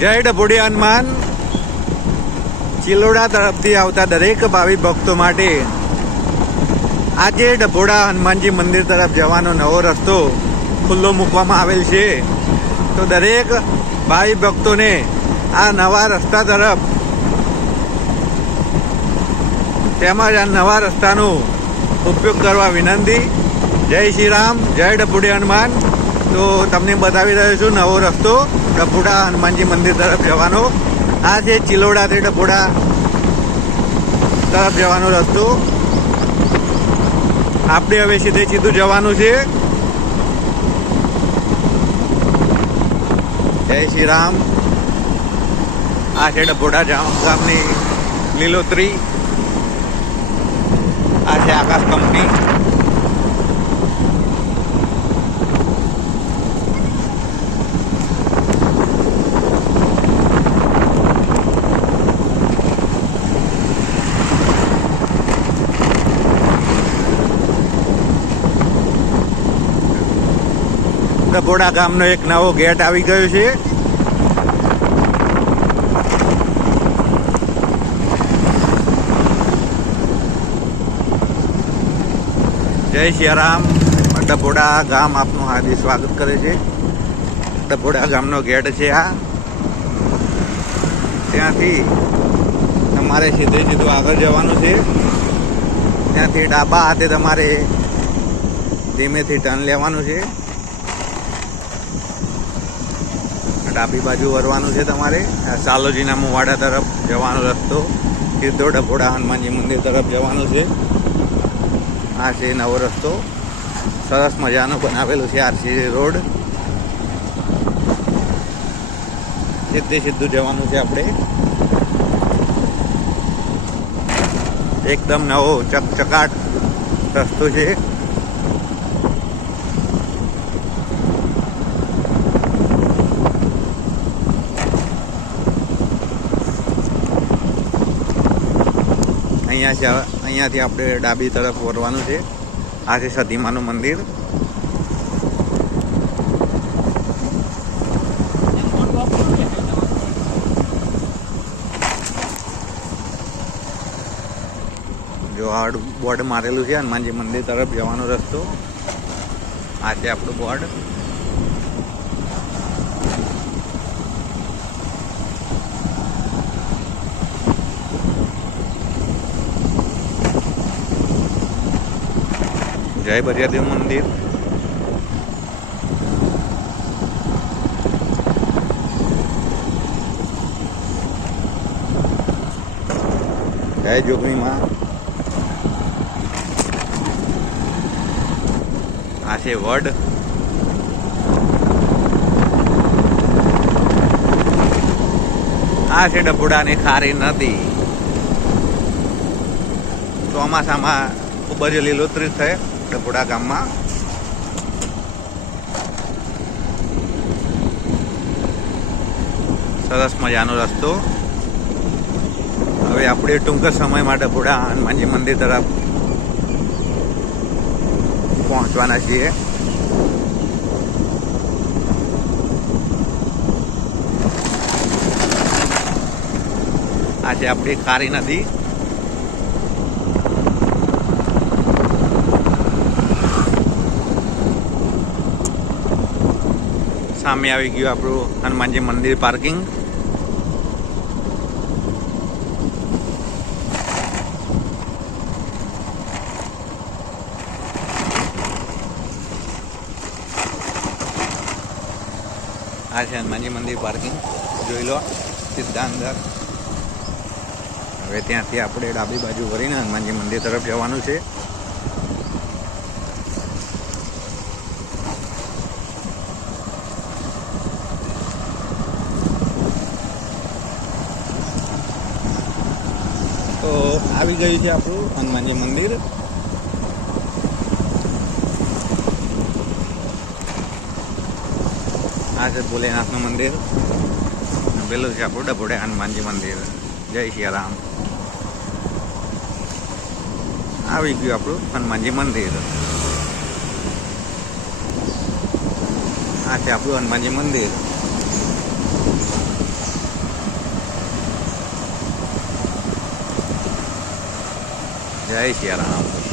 જય ડભોડિયા હનુમાન. ચિલોડા તરફથી આવતા દરેક ભાવિ ભક્તો માટે આજે ડભોડા હનુમાનજી મંદિર તરફ જવાનો નવો રસ્તો ખુલ્લો મૂકવામાં આવેલ છે. તો દરેક ભાવિ ભક્તોને આ નવા રસ્તા તરફ તેમજ આ નવા રસ્તાનો ઉપયોગ કરવા વિનંતી. જય શ્રી રામ, જય ડભોડિયા હનુમાન. તો તમને બતાવી રહ્યો છું નવો રસ્તો ડભોડા હનુમાનજી મંદિર તરફ જવાનો. આ છે ચિલોડાથી ડભોડા તરફ જવાનો રસ્તો. આપણે હવે સીધું જવાનું છે. જય શ્રી રામ. આ છે ડભોડા ગામની લીલોતરી. આ છે આકાશ કંપની. ડભોડા ગામનો એક નવો ગેટ આવી ગયો છે. જય સિયારામ. ડભોડા ગામ આપનું હાર્દિક સ્વાગત કરે છે. ડભોડા ગામનો ગેટ છે આ. ત્યાંથી તમારે સીધું આગળ જવાનું છે. ત્યાંથી ડાબા હાથે તમારે ધીમેથી ટર્ન લેવાનું છે. ડાબી બાજુ વળવાનું છે તમારે. સાલોજીના મુવાડા તરફ જવાનો રસ્તો સીધો ડભોડા હનુમાનજી મંદિર તરફ જવાનો છે. આ છે નવો રસ્તો, સરસ મજાનો બનાવેલો છે. RC road. સીધું જવાનું છે આપણે. એકદમ નવો ચકચકાટ રસ્તો છે. અહીંયાથી આપણે ડાબી તરફ વળવાનું છે. આ છે સતીમાનું મંદિર. જો આ બોર્ડ મારેલું છે હનુમાનજી મંદિર તરફ જવાનો રસ્તો. આ છે આપણું બોર્ડ. જય બરિયાદેવ મંદિર. જય જોગણી માં. આ છે વડ. આ છે ડભોડાની ખારી નદી. ચોમાસામાં ખૂબ જ લીલોતરી થાય ડભોડા ગામમાં. સરસ મજાનો રસ્તો. હવે આપણે ટૂંક સમયમાં ડભોડા હનુમાનજી મંદિર તરફ પહોંચવાના છીએ. આ છે આપણી ખારી નદી. સામે આવી ગયું આપણું હનુમાનજી મંદિર પાર્કિંગ. આ છે હનુમાનજી મંદિર પાર્કિંગ. જોઈ લો સીધા અંદર. હવે ત્યાંથી આપણે ડાબી બાજુ વળીને હનુમાનજી મંદિર તરફ જવાનું છે. તો આવી ગયું છે આપણું હનુમાનજી મંદિર. આ છે ભોલેનાથનું મંદિર. પેલું છે આપણું ડભોડા હનુમાનજી મંદિર. જય સિયારામ. આવી ગયું આપણું હનુમાનજી મંદિર. આ છે આપણું હનુમાનજી મંદિર. જય સિયારામ.